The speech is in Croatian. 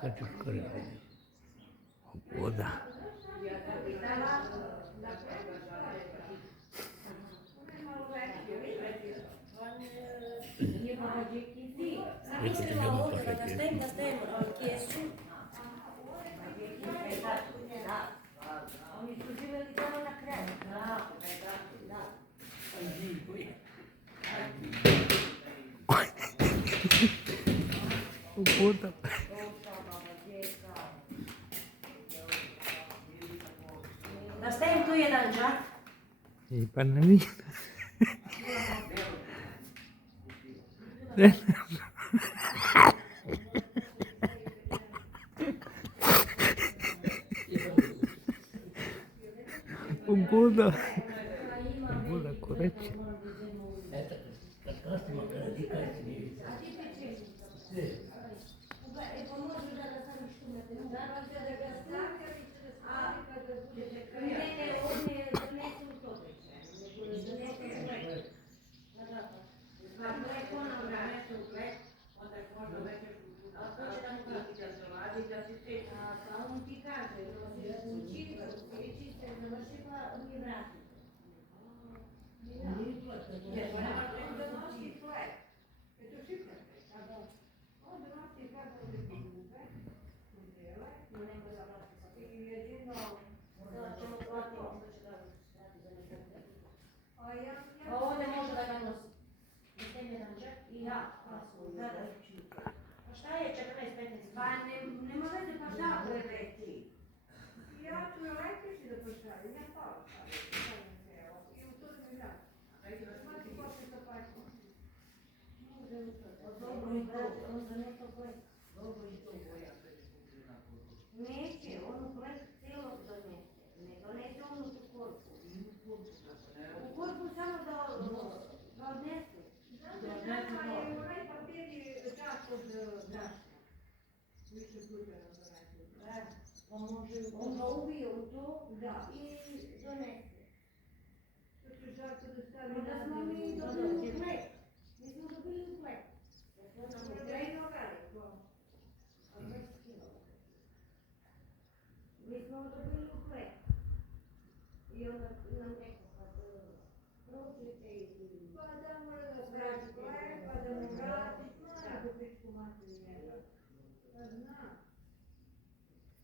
така чушкари. Вода. Ето ти няма пашаки. Oni su živjeli tamo na kraju. Da. Voda. Da stavim tu jedan džak. I pa ne vi. Voda. Voda koreće. Ovdje može da ga nosi. Da stavim jedan džak i ja. Pa šta je 14-15? Pa nema veze, pa šta gledajte? Ja ću električni da pošaljem, ja pa ostavim. I u to da mi vratim. Svaki posle to paću. Dobro i to, onda ne to gleda. Dobro i to boja. Neće, on u projekt cijelog donese. Ne donese on u tu korpu. U korpu samo da odnese. Nama je onaj papiri čak od brašna. Više puta na to račun. On ga uvije u to i donese. Što ću žarko da stavim? Da smo mi dobili u plek. Mi smo dobili u plek. Mi smo dobili u plek. I onda nam rekao